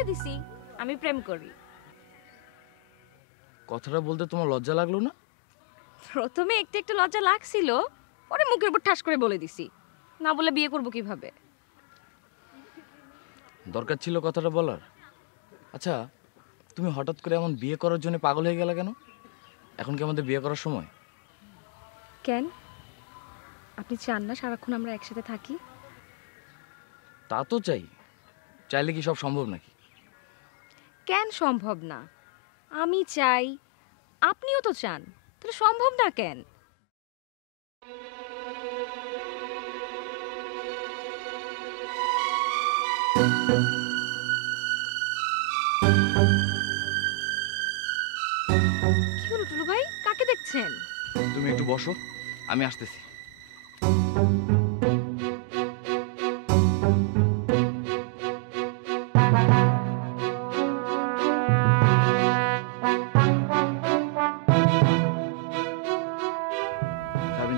বলে দিছি আমি প্রেম করি। কথাটা বলতে তোমার লজ্জা লাগলো না? প্রথমে একটু একটু লজ্জা লাগছিল, পরে মুখের উপর ঠাস করে বলে দিছি। না বলে বিয়ে করব কিভাবে? দরকার ছিল কথাটা বলার। আচ্ছা, তুমি হঠাৎ করে এমন বিয়ে করার জন্য পাগল হয়ে গেলে কেন? এখন কি আমাদের বিয়ে করার সময়? কেন, আপনি চান না সারাক্ষণ আমরা একসাথে থাকি? তা তো চাই, চাইলে কি সব সম্ভব নাকি? কেন সম্ভব না? আমি চাই, আপনিও তো চান, তাহলে সম্ভব না কেন? কি হলো টুলু ভাই, কাকে দেখছেন? তুমি একটু বসো, আমি আসতেছি।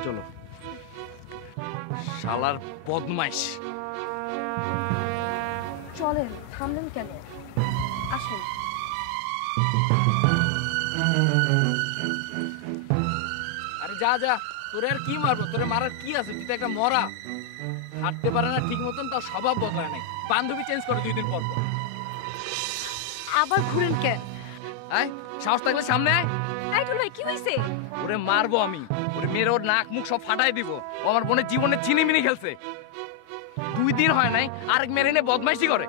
চলো। শালার বদমাইশ। চলেন, থামলেন কেন? আসেন। আরে যা যা, তোরে আর কি মারবো? তোরে মারার কি আছে? তুই তো একটা মরা। হাঁটতে পারে না ঠিক মতন, তার স্বভাব বদলায় নাই। বান্ধবী চেঞ্জ করে 2 দিন পর পর। আবার ঘুরেন কেন? আয়, সাহস থাকলে সামনে আয়। এই টুলু ভাই, কি হইছে? ওরে মারবো আমি, ওরে মেরে ওর নাক মুখ সব ফাটাই দিব। ও আমার বোনের জীবনে চিনিমিনি খেলছে। 2 দিন হয় নাই, আরেক মেরে এনে বদমাইশি করে।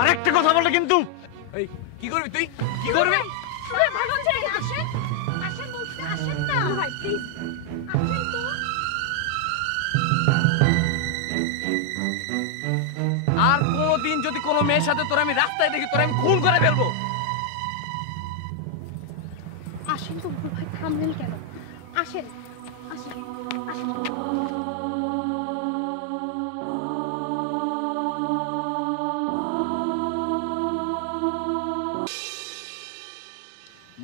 আরেকটা কথা বলে কিন্তু। এই কি করবি তুই? কি করবি? টুলু ভাই, ভালো ছেড়ে আসেন। আসেন বলছি, আসেন না। টুলু ভাই প্লিজ, আসেন তো। আর কোনোদিন যদি কোনো মেয়ের সাথে তোর আমি রাস্তায় দেখি, তোর আমি খুন করে ফেলবো। আসেন তো টুলু ভাই, থামলেন কেন? আসেন, আসেন, আসেন।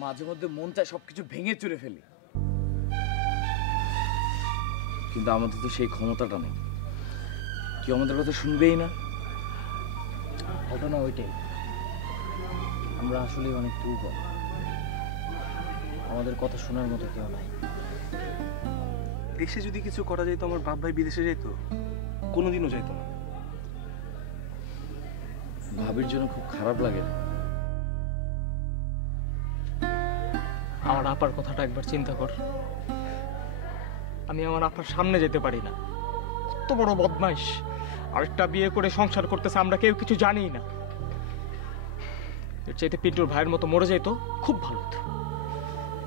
মাঝে মধ্যে মন চায় সবকিছু ভেঙে চুরে ফেলি, কিন্তু আমাদের তো সেই ক্ষমতাটা নেই। কেউ আমাদের কথা শুনবেই না। ঘটনা ওইটাই, আমরা আসলে অনেক দুর্বল। আমাদের কথা শোনার মতো কেউ নাই। দেশে যদি কিছু করা যেত, আমার বাপ ভাই বিদেশে যেত? কোনোদিনও যেত না। ভাবির জন্য খুব খারাপ লাগে। আমার আপার কথাটা একবার চিন্তা কর। আমি আমার আপার সামনে যেতে পারি না। কত বড় বদমাইশ, আরেকটা বিয়ে করে সংসার করতেছে, আমরা কেউ কিছু জানি না। এর চাইতে পিন্টুর ভাইয়ের মতো মরে যেত, খুব ভালো হতো।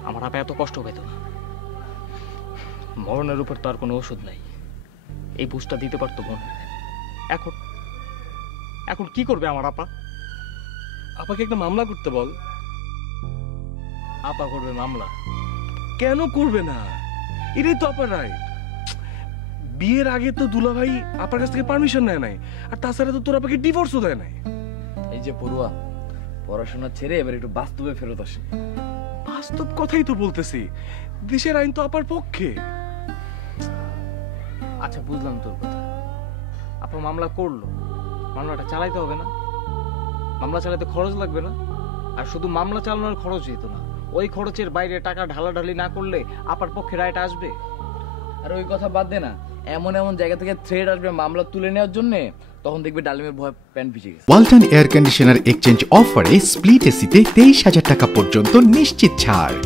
আমার আপা এত কষ্ট পেত না। মরণের উপর তো আর কোনো ওষুধ নাই, এই বুঝটা দিতে পারতো মন। এখন এখন কি করবে আমার আপা? আপাকে একটা মামলা করতে বল। আপা করবে মামলা? কেন করবে না? এটাই তো আপার রাইট। বিয়ের আগে তো দুলাভাই আপার কাছ থেকে পারমিশন নেয় নাই, আর তাছাড়া তো তোর আপাকে ডিভোর্সও দেয় নাই। এই যে পড়ুয়া, পড়াশোনা ছেড়ে এবার একটু বাস্তবে ফেরত আসে। বাস্তব কথাই তো বলতেছি, দেশের আইন তো আপার পক্ষে। আচ্ছা বুঝলাম তোর কথা। আপা মামলা করলো, মামলাটা চালাইতে হবে না? মামলা চালাতে খরচ লাগবে না? আর শুধু মামলা চালানোর খরচ যেত না, ওই খরচের বাইরে টাকা ঢালাঢালি না করলে আপার পক্ষে রায়টা আসবে। আর ওই কথা বাদ দে না, এমন এমন জায়গা থেকে থ্রেড আসবে মামলা তুলে নেওয়ার জন্য, তখন দেখবে ডালিমের ভয় প্যান্ট ভিজে গেছে। ওয়ালটন এয়ার কন্ডিশনার এক্সচেঞ্জ অফারে স্প্লিট এসিতে 23,000 টাকা পর্যন্ত নিশ্চিত ছাড়।